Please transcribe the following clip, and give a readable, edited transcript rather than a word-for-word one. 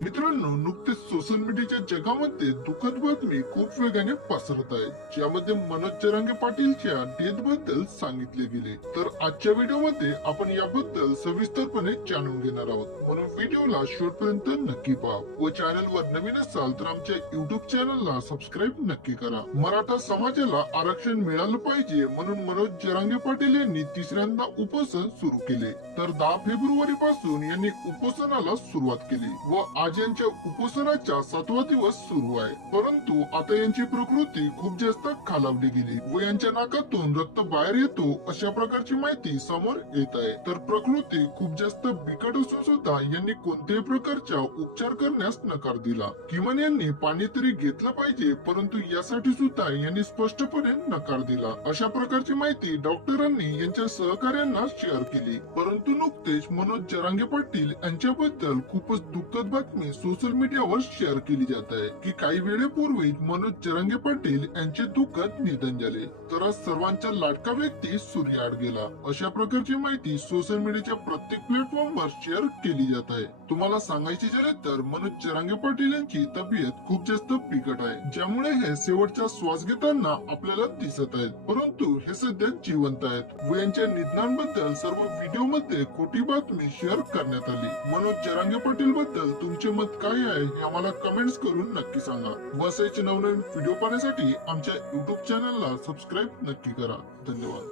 मित्रांनो, नुकतेच सोशल मीडियाच्या जगामध्ये दुःखद बातमी खूप वेगाने पसरत आहे, ज्यामध्ये मनोज जरांगे पाटीलच्या डेथ बद्दल सांगितले गेले. तर आजच्या व्हिडिओमध्ये आपण याबद्दल सविस्तरपणे जाणून घेणार आहोत, म्हणून व्हिडिओला शेवटपर्यंत नक्की पहा व चॅनलवर नवीन असाल तर आमच्या युट्यूब चॅनलला सबस्क्राईब नक्की करा. मराठा समाजाला आरक्षण मिळालं पाहिजे म्हणून मनोज जरांगे पाटील यांनी तिसऱ्यांदा उपोषण सुरू केले. तर 10 फेब्रुवारी पासून यांनी उपोषणाला सुरुवात केली व आज यांच्या उपोषणाचा 7वा दिवस सुरू आहे. परंतु आता यांची प्रकृती खूप जास्त खालावली गेली व यांच्या नाकातून रक्त बाहेर येतो अशा प्रकारची माहिती समोर येत आहे. तर प्रकृती खूप जास्त बिकट असून सुद्धा यांनी कोणत्याही प्रकारच्या उपचार करण्यास नकार दिला. किमान यांनी पाणी तरी घेतलं पाहिजे, परंतु यासाठी सुद्धा यांनी स्पष्टपणे नकार दिला. अशा प्रकारची माहिती डॉक्टरांनी यांच्या सहकार्यांना शेअर केली. परंतु नुकतेच मनोज जरांगे पाटील यांच्याबद्दल खूपच दुःखद बातमी सोशल मीडियावर शेअर केली जात आहे की काही वेळेपूर्वी मनोज जरांगे पाटील यांचे दुःखद निधन झाले. तर आज सर्वांचा लाडका व्यक्ती सूर्याआड गेला अशा प्रकारची माहिती सोशल मीडियाच्या प्रत्येक प्लॅटफॉर्मवर शेअर केली जात आहे. तुम्हाला सांगायचे झाले तर मनोज जरांगे पाटील यांची तब्येत खूप जास्त बिकट आहे, ज्यामुळे हे शेवटचा श्वास घेताना आपल्याला दिसत आहेत, परंतु हे सध्या जिवंत आहेत व यांच्या निधनाबद्दल सर्व व्हिडिओ मध्ये खोटी बातमी शेअर करण्यात आली. मनोज जरांगे पाटील बद्दल तुमचे मत काय आहे हे आम्हाला कमेंट्स करून नक्की सांगा व असेच नवनवीन व्हिडिओ पाहण्यासाठी आमच्या युट्यूब चॅनलला सबस्क्राईब नक्की करा. धन्यवाद.